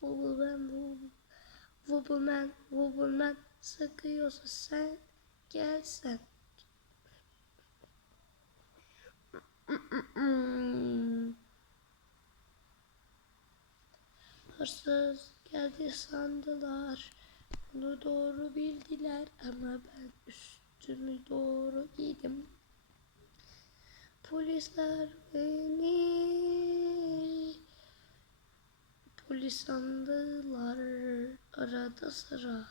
Wobbleman, wobble, wobbleman, wobbleman sıkıyorsa sen gel sen. Hırsız geldi sandılar. Bunu doğru bildiler ama ben üstümü doğru giydim. Polisler beni sandılar arada sırada.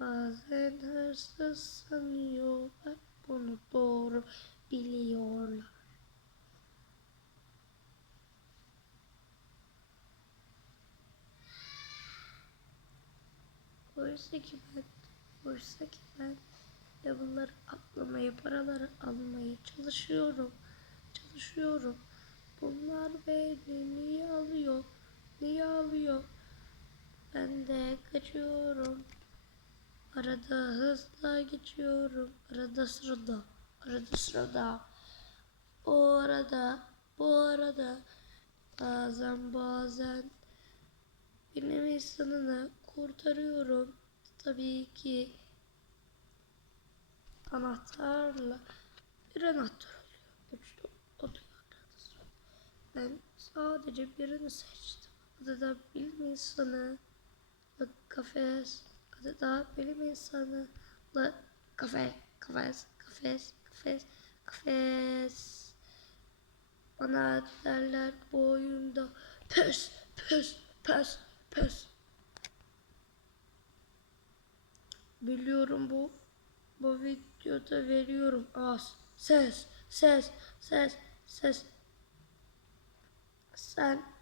Bazen hırsız sanıyorlar bunu doğru biliyorlar. Oysa ki ben, oysa ki ben level'ları atlamayı, paraları almaya çalışıyorum. Çalışıyorum. Bunlar beni niye alıyor? Niye alıyor? Ben de kaçıyorum. Arada hızla geçiyorum. Arada sırada. Arada sırada. O arada. Bu arada. Bazen bazen benim insanını kurtarıyorum. Tabii ki anahtarla bir anahtar oluyor. Üç oluyor. Ben sadece birini seçtim. Adı da bilim insanı. Kafes. Adı da bilim insanı. Kafe. Kafes. Kafes. Kafes. Kafes. Bana derler bu oyunda pös pös pös pös. Biliyorum bu bu videoda veriyorum az ses ses ses ses. Sen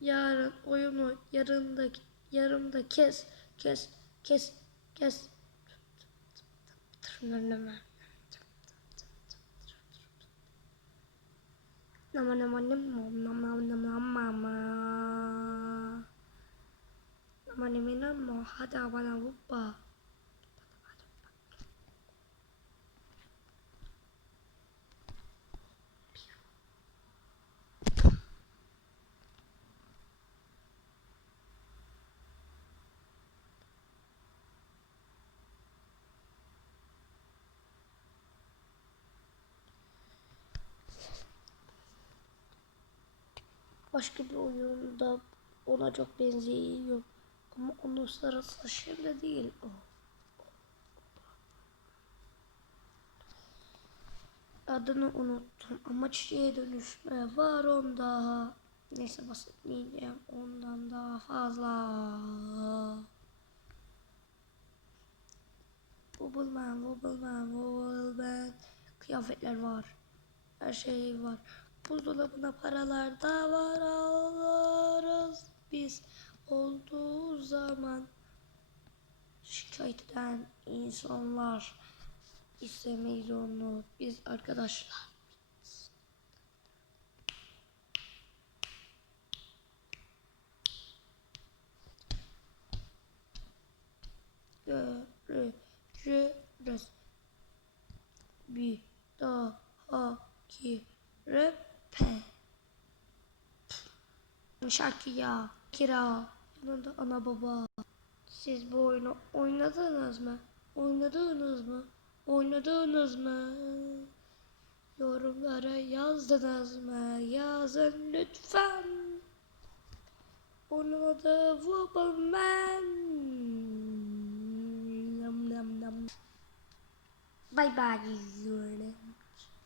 yarın oyunu yarındaki yarımda kes kes kes kes. Nama nama nama nama nama nama. Nama nama nama hada bana bubba Başka bir oyunda ona çok benziyor. Ama sırası şimdi değil o. Adını unuttum ama çiçeğe dönüşme var onda. Neyse bahsetmeyeceğim ondan daha fazla. Wobbleman, Wobbleman, Wobbleman. Kıyafetler var. Her şey var. Buzdolabına paralar da var alırız biz olduğu zaman. Şikayet eden insanlar istemeyiz onu biz arkadaşlar. Görüşürüz. Bir daha ki Repe. Şarkı ya. Kira. Yanında ana baba. Siz bu oyunu oynadınız mı? Oynadınız mı? Oynadınız mı? Yorumlara yazdınız mı? Yazın lütfen. Onun adı Wobbleman. Nam nam nam. Bye bye.